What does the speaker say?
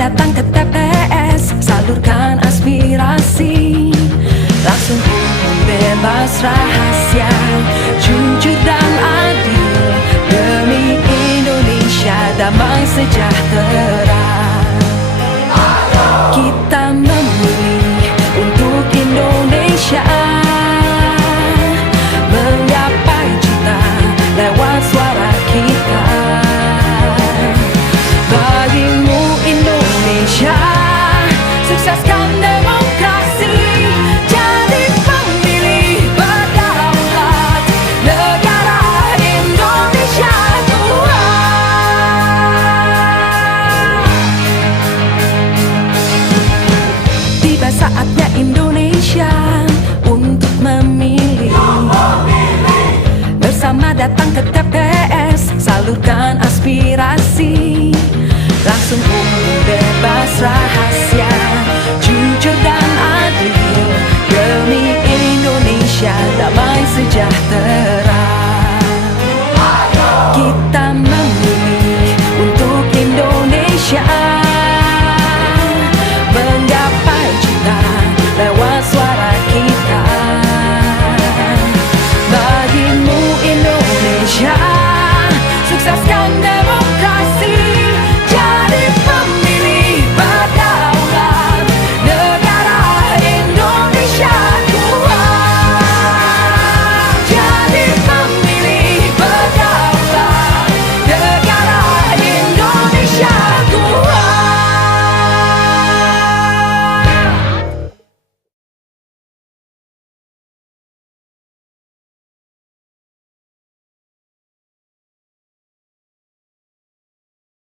datang ke TPS, salurkan aspirasi. Langsung umum, bebas, rahasia, jujur dan adil, demi Indonesia damai sejahtera. Kita memilih untuk Indonesia, menggapai cita lewat suara kita. Bagimu Indonesia, sukseskan demokrasi, jadi pemilih berdaulat, negara Indonesia tiba saatnya Indonesia untuk memilih. Bersama datang ke TPS, salurkan aspirasi. Langsung umum, bebas, rahasia,